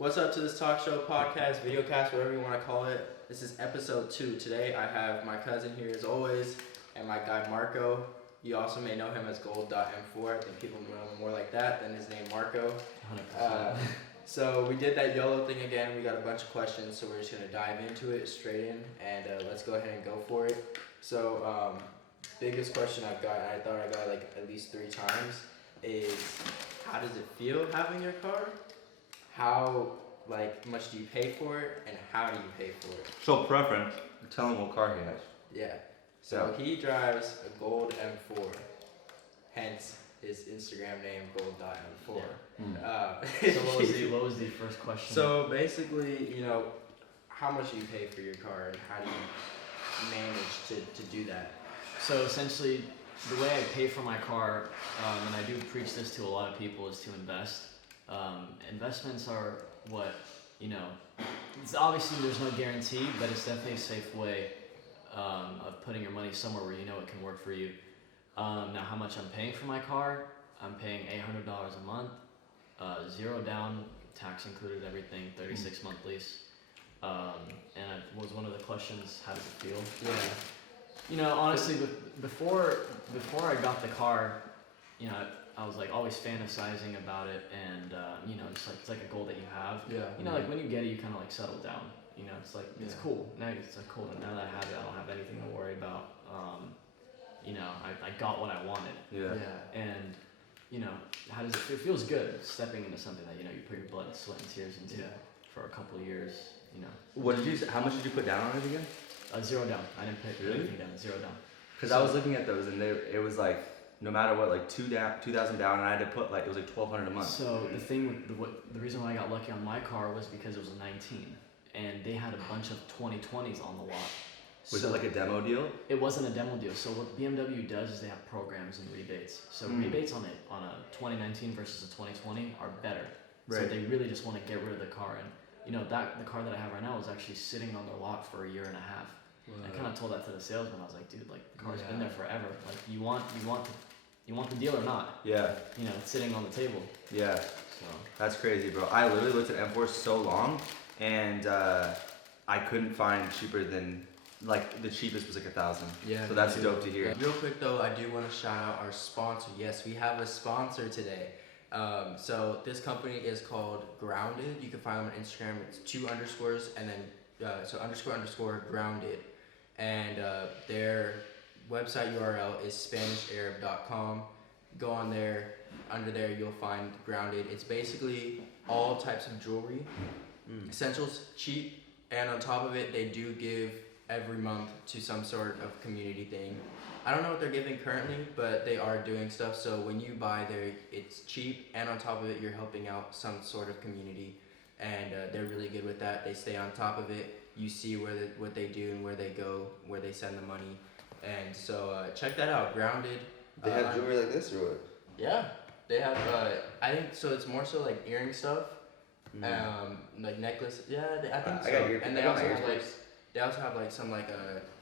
What's up to this talk show, podcast, videocast, whatever you want to call it. This is episode 2. Today I have my cousin here as always, and my guy Marco. You also may know him as Gold.M4. I think people know him more like that than his name Marco. 100%. So we did that YOLO thing again. We got a bunch of questions, so we're just going to dive into it straight in, and let's go ahead and go for it. So biggest question I've got, and I thought I got like at least 3 times, is how does it feel having your car? How much do you pay for it, and how do you pay for it? So preference, tell him what car he has. Yeah. So he drives a Gold M4, hence his Instagram name Gold.M4. Yeah. So what was the first question? So basically, how much do you pay for your car, and how do you manage to do that? So essentially, the way I pay for my car, and I do preach this to a lot of people, is to invest. Investments are what, it's obviously there's no guarantee, but it's definitely a safe way of putting your money somewhere where you know it can work for you. Now, how much I'm paying for my car? I'm paying $800 a month, 0 down, tax included, everything, 36-month lease. And it was one of the questions, how does it feel? Yeah. Honestly, before I got the car, I was always fantasizing about it, and it's like a goal that you have. Yeah. Like when you get it, you kind of settle down. It's cool. Now it's cool. Now that I have it, I don't have anything to worry about. I got what I wanted. Yeah. And how does it feel? It feels good stepping into something that you put your blood, sweat, and tears into for a couple of years. How much did you put down on it again? 0 down. I didn't put anything down. 0 down. Because I was looking at those, and it was no matter what, 2,000 down, and I had to put it was $1,200 a month. So the thing, the reason why I got lucky on my car was because it was a 19, and they had a bunch of 2020s on the lot. Was it a demo deal? It wasn't a demo deal. So what BMW does is they have programs and rebates. So rebates on a 2019 versus a 2020 are better. Right. So they really just want to get rid of the car, and the car that I have right now is actually sitting on their lot for 1.5 years. I kind of told that to the salesman. I was like, dude, the car's been there forever. You want the deal or not? Yeah. It's sitting on the table. Yeah. So that's crazy, bro. I literally looked at M4 so long, and I couldn't find cheaper than the cheapest was $1,000. Yeah. So that's dope to hear. Yeah. Real quick though, I do want to shout out our sponsor. Yes, we have a sponsor today. So this company is called Grounded. You can find them on Instagram. It's 2 underscores and then __ grounded. And their website URL is SpanishArab.com. Go on there. Under there, you'll find Grounded. It's basically all types of jewelry, essentials, cheap, and on top of it, they do give every month to some sort of community thing. I don't know what they're giving currently, but they are doing stuff. So when you buy there, it's cheap, and on top of it, you're helping out some sort of community. And they're really good with that. They stay on top of it. You see what they do and where they go, where they send the money. And so check that out, Grounded. They have jewelry like this or what? Yeah, they have, I think, so it's more so earring stuff, necklace. Yeah, I think so. I got and they also have some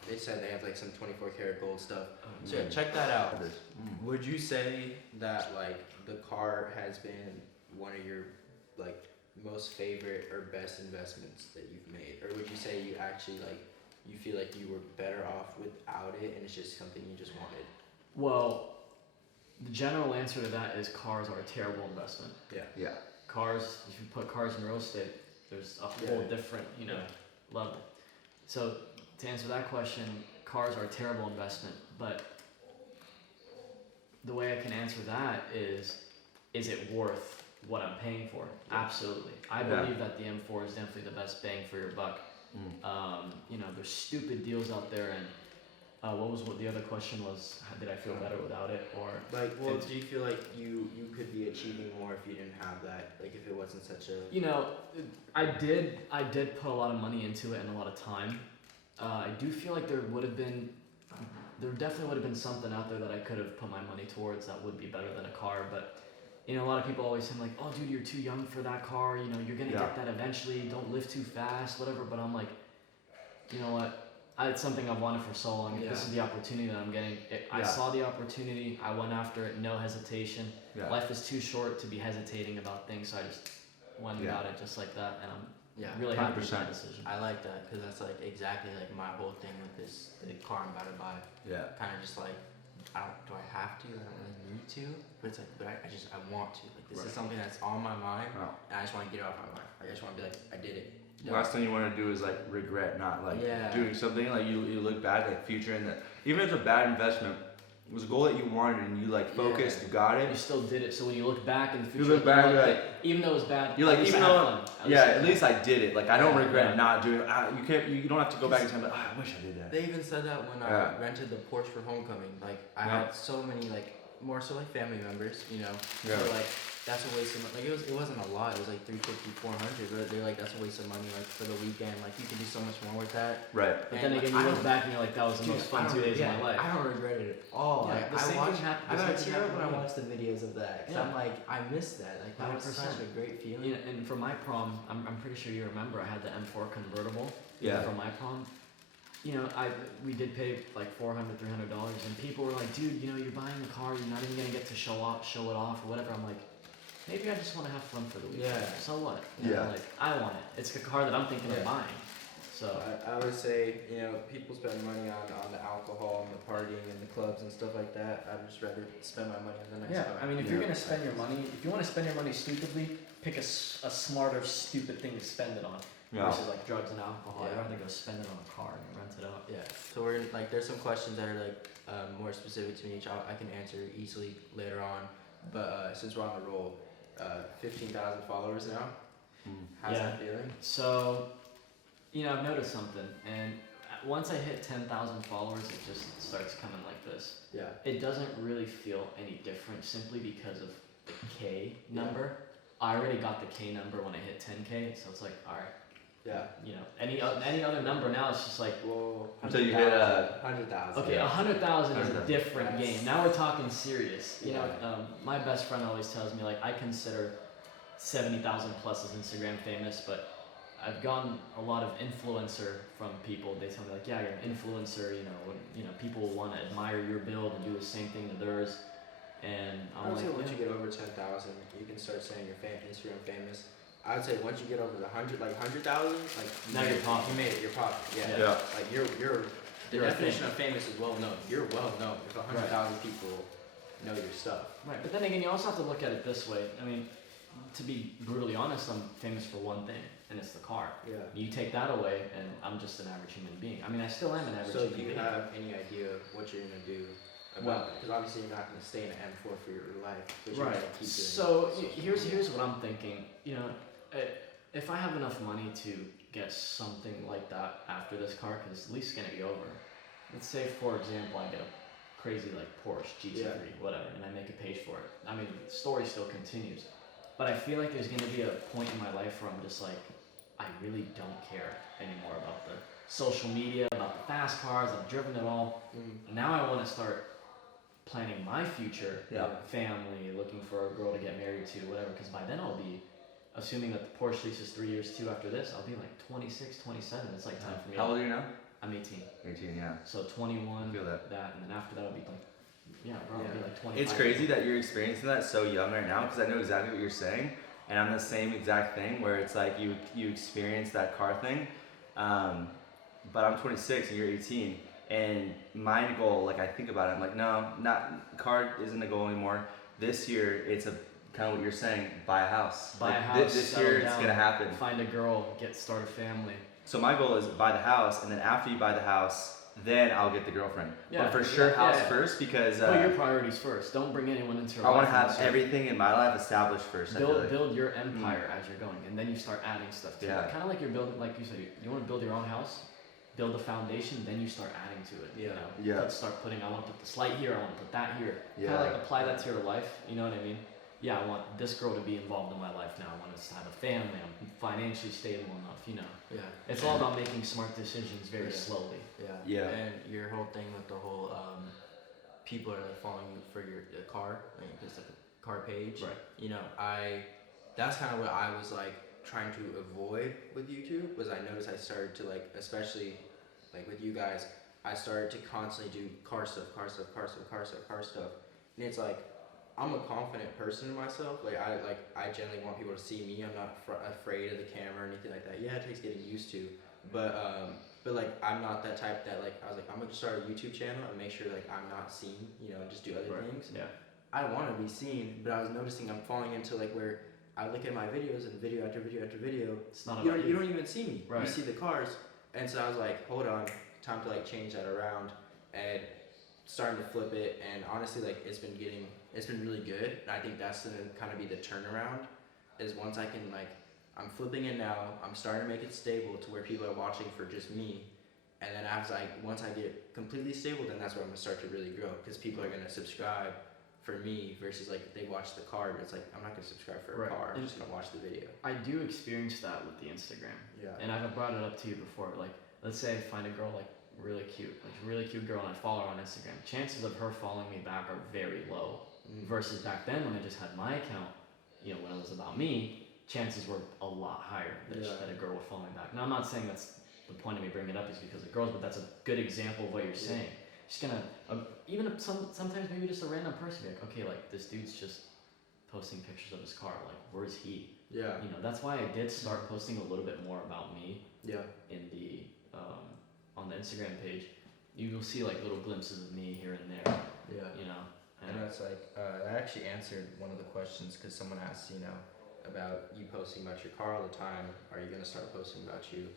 they said they have some 24 karat gold stuff. So yeah, check that out. Would you say that the car has been one of your most favorite or best investments that you've made, or would you say you actually you feel like you were better off without it and it's just something you just wanted? Well, the general answer to that is cars are a terrible investment. Yeah. Cars, if you put cars in real estate, there's a whole different level. So to answer that question, cars are a terrible investment, but the way I can answer that is it worth what I'm paying for? Absolutely. I believe that the M4 is definitely the best bang for your buck. There's stupid deals out there, and what the other question was? Did I feel better without it, or do you feel like you could be achieving more if you didn't have that? If it wasn't such a I did put a lot of money into it and a lot of time. I do feel like there definitely would have been something out there that I could have put my money towards that would be better than a car, but. A lot of people always say oh dude, you're too young for that car, you're gonna get that eventually, don't live too fast, whatever, but I'm you know what, it's something I've wanted for so long. This is the opportunity that I'm getting. I saw the opportunity, I went after it, no hesitation. Life is too short to be hesitating about things, so I just went and Yeah. got it just like that, and I'm Yeah. really happy with my 100%. decision. I like that because that's like exactly like my whole thing with the car I'm about to buy. Yeah. Kind of just like, do I have to? I don't really need to, but it's like, but I want to. Like this Right. is something that's on my mind, Oh. and I just want to get it off my mind. Like, I just want to be like, I did it. Done. Last thing you want to do is like regret not like Yeah. doing something. Like you look back like future and that even if it's a bad investment, it was a goal that you wanted and you like focused, you got You it. still did it, so when you look back in the future, look back, know, you're like, even though it was bad, You're like at least even I had though fun. yeah, I had at least I did it. Like I don't Yeah, regret yeah. not doing it. You can't you don't have to go back and say, I wish I did that. They even said that when Yeah. I rented the Porsche for homecoming. Like I Yeah. had so many like more so like family members, you know. Yeah. Were like that's a waste of money. Like it wasn't a lot. It was like 350, 400. But they're like that's a waste of money. Like for the weekend, like you can do so much more with that. Right. But then And, again, like, you I look don't- back and you're like, that was the Dude, most fun I don't 2 days regret- of my life. I don't regret it at all. Yeah, Like, the same watch, thing happened. I the got same thing tear up happened when I to me. watched the videos of that. Cause Yeah. I'm like, I missed that. Like that was 100%. such a great feeling. You know, and for my prom, I'm pretty sure you remember, I had the M4 convertible. Yeah. For my prom. You know, we did pay like $400, $300, and people were like, dude, you know, you're buying a car, you're not even gonna get to show it off or whatever. I'm like, maybe I just want to have fun for the weekend. Yeah. So what? You know, Yeah. like I want it. It's the car that I'm thinking Yeah. of buying. So I would say, you know, people spend money on the alcohol and the partying and the clubs and stuff like that. I'd just rather spend my money on the nice Yeah, car. I mean, if Yeah. you're gonna spend your money, if you want to spend your money stupidly, pick a smarter, stupid thing to spend it on Yeah. versus like drugs and alcohol, I'd Yeah. rather go spend it on a car and rent it out. Yeah. So we're gonna, like, there's some questions that are like more specific to me, which I can answer easily later on. But since we're on the roll, 15,000 followers now. Mm. How's Yeah. that feeling? So, you know, I've noticed something, and once I hit 10,000 followers, it just starts coming like this. Yeah. It doesn't really feel any different simply because of the K number. I already got the K number when I hit 10K, so it's like, all right, Yeah. you know, any other number now, it's just like, Whoa. Until you hit, 100,000. okay, Yeah. 100,000 is a 100,000. different That's- game. Now we're talking serious. You Yeah. know, my best friend always tells me, like, I consider 70,000 plus as Instagram famous, but I've gotten a lot of influencer from people. They tell me, like, yeah, you're an influencer, you know, people will want to admire your build and do the same thing to theirs. And I I'm would say like, once yeah. you get over 10,000, you can start saying you're Instagram famous. I would say once you get over the 100,000, like Now you you're made it. popping. You made it. You're popping. Yeah. Yeah. Like the You're a definition thing. of famous is well known. You're well known. If 100,000 people know your stuff. Right, but then again, you also have to look at it this way. I mean, to be brutally honest, I'm famous for one thing, and it's the car. Yeah. You take that away, and I'm just an average human being. I mean, I still am an average So human do you being. have any idea what you're gonna do about that? Because obviously you're not gonna stay in an M4 for your life. But you're Right. gonna keep doing So social here's media. what I'm thinking. You know, if I have enough money to get something like that after this car, because at least it's gonna be over. Let's say, for example, I get a crazy like Porsche GT3, whatever, and I make a page for it. I mean, the story still continues, but I feel like there's gonna be a point in my life where I'm just like, I really don't care anymore about the social media, about the fast cars. I've driven it all. Mm. Now I want to start planning my future, Yeah. family, looking for a girl to get married to, whatever. Because by then I'll be, assuming that the Porsche lease is 3 years too after this, I'll be like 26, 27. It's like time for me. How old are you now? I'm 18. 18, yeah. So 21, I feel that. and then after that I'll be like, yeah, bro, I'll be Yeah. like 25. It's crazy that you're experiencing that so young right now because I know exactly what you're saying, and I'm the same exact thing where it's like you experience that car thing, but I'm 26 and you're 18, and my goal, like I think about it, I'm like, no, not car isn't a goal anymore. This year it's a kind of what you're saying, buy a house. Buy a Like, house, This settle year it's down, gonna happen. Find a girl, start a family. So my goal is buy the house, and then after you buy the house, then I'll get the girlfriend. Yeah, But for sure, yeah, house yeah. first because Put your priorities first. Don't bring anyone into your I life. want to have unless you're- everything in my life established first. I feel like. Build your empire as you're going, and then you start adding stuff to Yeah. it. Kind of like you're building, like you said, you want to build your own house, build a foundation, then you start adding to it. You Yeah. know, Yeah. Let's start putting. I want to put this light here. I want to put that here. Yeah. Kind of like apply that to your life. You know what I mean? Yeah, I want this girl to be involved in my life now. I want us to have a family. I'm financially stable enough. You know, Yeah. it's all about making smart decisions very Yeah. slowly. Yeah. Yeah. And your whole thing with the whole people are like following you for your car, like just like a car page. Right. You know, that's kind of what I was like trying to avoid with YouTube. Was I noticed I started to like, especially like with you guys, I started to constantly do car stuff, and it's like I'm a confident person in myself. I generally want people to see me. I'm not afraid of the camera or anything like that. Yeah, it takes getting used to, but like I'm not that type that like I was like I'm gonna start a YouTube channel and make sure like I'm not seen, and just do other things. Yeah. I want to be seen, but I was noticing I'm falling into like where I look at my videos and video after video after video. It's not You about don't even see me. Right. You see the cars, and so I was like, hold on, time to like change that around and starting to flip it. And honestly, like it's been really good. And I think that's gonna kind of be the turnaround. Is once I can like I'm flipping it now. I'm starting to make it stable to where people are watching for just me. And then once I get completely stable, then that's where I'm gonna start to really grow because people are gonna subscribe for me versus like they watch the car, but it's like I'm not gonna subscribe for a car. I'm just gonna watch the video. I do experience that with the Instagram. Yeah. And I've brought it up to you before. Like, let's say I find a girl like really cute girl, and I follow her on Instagram. Chances of her following me back are very low. Versus back then when I just had my account, when it was about me, chances were a lot higher that a girl would follow me back. Now I'm not saying that's the point of me bringing it up is because of girls, but that's a good example of what you're saying. Just gonna even if sometimes maybe just a random person be like, okay, like this dude's just posting pictures of his car, like where's he? Yeah. That's why I did start posting a little bit more about me. Yeah. In the on the Instagram page, you will see like little glimpses of me here and there. Yeah. And that's like I actually answered one of the questions because someone asked about you posting about your car all the time. Are you gonna start posting about you?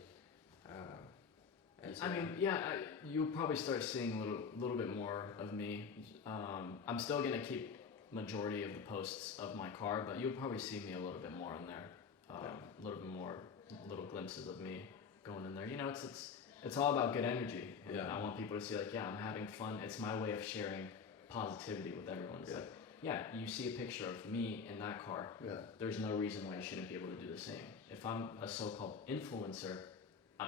You'll probably start seeing a little bit more of me. I'm still gonna keep majority of the posts of my car, but you'll probably see me a little bit more in there. A little bit more, little glimpses of me going in there. It's all about good energy. And I want people to see like, yeah, I'm having fun. It's my way of sharing positivity with everyone. It's like, you see a picture of me in that car. Yeah. There's no reason why you shouldn't be able to do the same. If I'm a so-called influencer,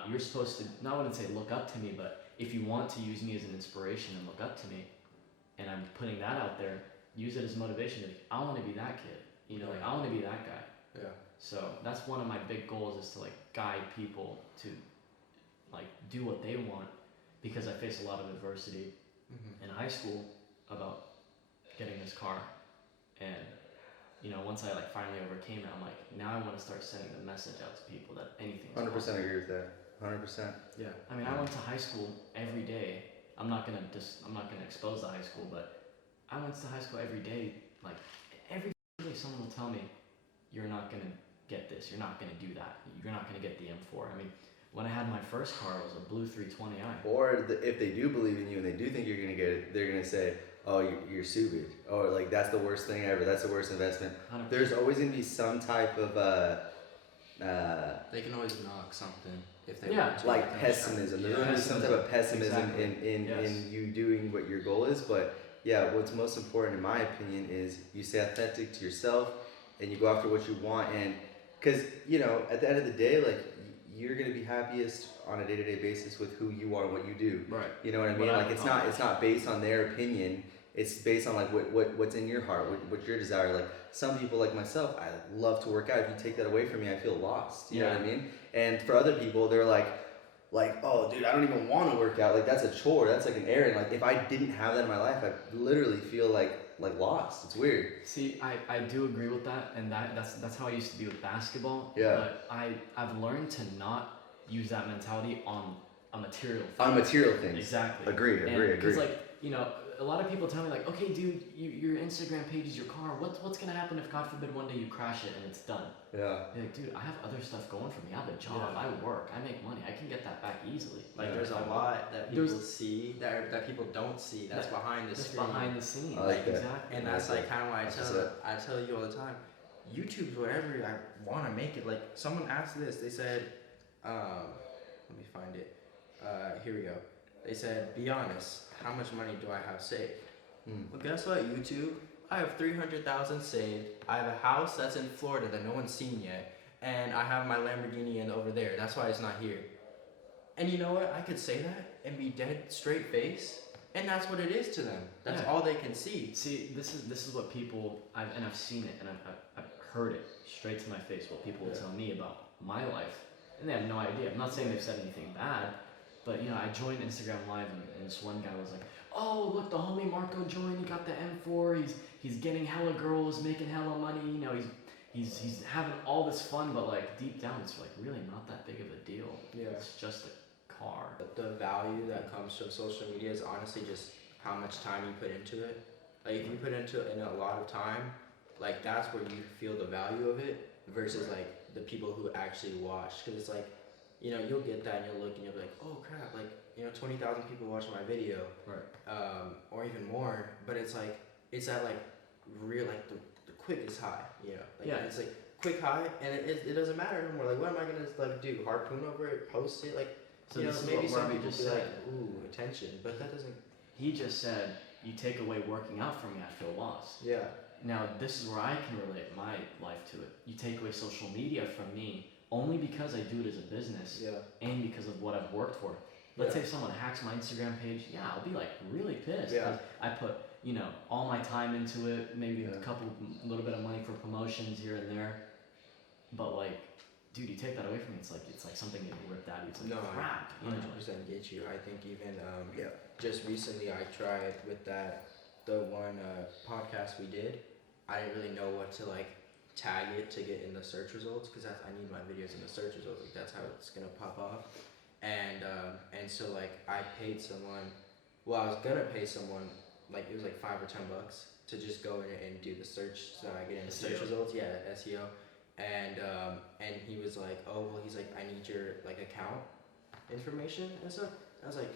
you're supposed to, I wouldn't say look up to me, but if you want to use me as an inspiration and look up to me, and I'm putting that out there, use it as motivation. Like, I want to be that kid. I want to be that guy. Yeah. So that's one of my big goals is to like guide people to like do what they want, because I faced a lot of adversity in high school about getting this car, and once I like finally overcame it, I'm like, now I want to start sending the message out to people that anything is 100% possible. agree with that. 100%. Yeah. I mean, I went to high school every day. I'm not gonna expose the high school, but I went to high school every day. Like every day, someone will tell me, "You're not gonna get this. You're not gonna do that. You're not gonna get the M4." I mean, when I had my first car, it was a blue 320i. Or if they do believe in you and they do think you're gonna get it, they're gonna say, "Oh, you're stupid," or like that's the worst thing ever. That's the worst investment. 100%. There's always gonna be some type of they can always knock something if they Yeah. want to. like pessimism. There's gonna be some type of pessimism Exactly. in you doing what your goal is. But yeah, what's most important in my opinion is you stay authentic to yourself and you go after what you want. And because at the end of the day, like you're gonna be happiest on a day-to-day basis with who you are and what you do. Right. You know what I mean? Like it's not based on their opinion. It's based on like what's in your heart, what's your desire. Like some people like myself, I love to work out. If you take that away from me, I feel lost. You know what I mean? And for other people, they're like, oh dude, I don't even want to work out. Like that's a chore. That's like an errand. Like if I didn't have that in my life, I literally feel like lost. It's weird. See, I do agree with that, and that's how I used to be with basketball. Yeah. But I've learned to not use that mentality on a material thing. On material things. Exactly. Agree. Because like a lot of people tell me like, okay, dude, your Instagram page is your car. What's gonna happen if God forbid one day you crash it and it's done? Yeah. They're like, dude, I have other stuff going for me. I have a job. I work. I make money. I can get that back easily. Like there's a lot that people see that people don't see. That's behind the screen. Behind the scenes. I like that. Exactly. And that's like kind of why I tell you all the time. YouTube's whatever I want to make it. Like someone asked this. They said, let me find it. Here we go. They said, be honest. How much money do I have saved? Well, guess what, YouTube? I have 300,000 saved. I have a house that's in Florida that no one's seen yet, and I have my Lamborghini over there. That's why it's not here. And you know what? I could say that and be dead straight face, and that's what it is to them. That's all they can see. See, this is what people I've seen it and I've heard it straight to my face. What people will tell me about my life, and they have no idea. I'm not saying they've said anything bad, But I joined Instagram Live and this one guy was like, "Oh, look, the homie Marco joined. He got the M4. He's getting hella girls, making hella money. He's having all this fun, but like deep down, it's like really not that big of a deal. Yeah. It's just a car." The value that comes from social media is honestly just how much time you put into it. Like if you put into it in a lot of time, like that's where you feel the value of it versus like the people who actually watch. Because it's like, you'll get that and you'll look and you'll be like, oh crap, like 20,000 people watching my video, Right. or even more. But it's like it's at like real like the quickest high, like Yeah. it's like quick high, and it doesn't matter anymore. Like what am I gonna like do? Harpoon over it, post it, like. So this is Maybe what some Robbie people just be said. like, ooh, attention, but that doesn't. He just said, "You take away working out from me, I feel lost." Yeah. Now, this is where I can relate my life to it. You take away social media from me only because I do it as a business Yeah. and because of what I've worked for. Let's Yeah. say someone hacks my Instagram page, I'll be like really pissed. Yeah. 'Cause I put, all my time into it, maybe Yeah. a little bit of money for promotions here and there. But like, dude, you take that away from me, it's like something getting ripped out of you. It's like No, crap. I 100% get you. I think even just recently I tried with the one podcast we did. I didn't really know what to like tag it to get in the search results because I need my videos in the search results. Like that's how it's gonna pop off. And so like I paid someone. Well, I was gonna pay someone like it was like $5 or $10 to just go in and do the search so I get in the search SEO. results. Yeah, SEO. And he was like, oh well, he's like, I need your like account information and stuff. I was like,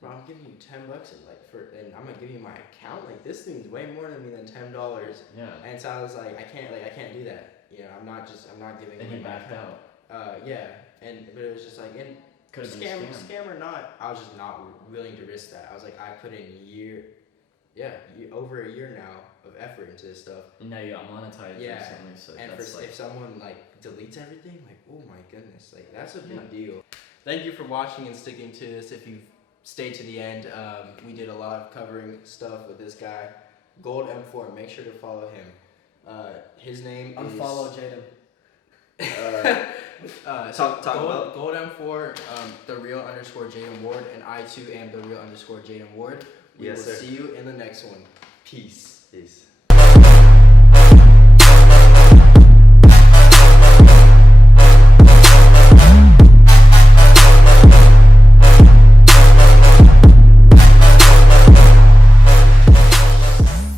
bro, I'm giving you $10 and I'm gonna give you my account. Like this thing's way more to me than $10. Yeah. And so I was like, I can't do that. I'm not giving. And away he my backed account. out. Yeah, but it was just like, and Could have been a scam. scam or not, I was just not willing to risk that. I was like, I put in over a year now of effort into this stuff. And now you got monetized Yeah, recently, so And that's if someone like deletes everything, like oh my goodness, like that's a big Yeah. deal. Thank you for watching and sticking to this. If you've stayed to the end, we did a lot of covering stuff with this guy, Gold M4. Make sure to follow him. His name Unfollow Jaden. so Gold M4, the real _ Jaden Ward, and I too am the real _ Jaden Ward. We Yes, will sir. see you in the next one. Peace. Peace.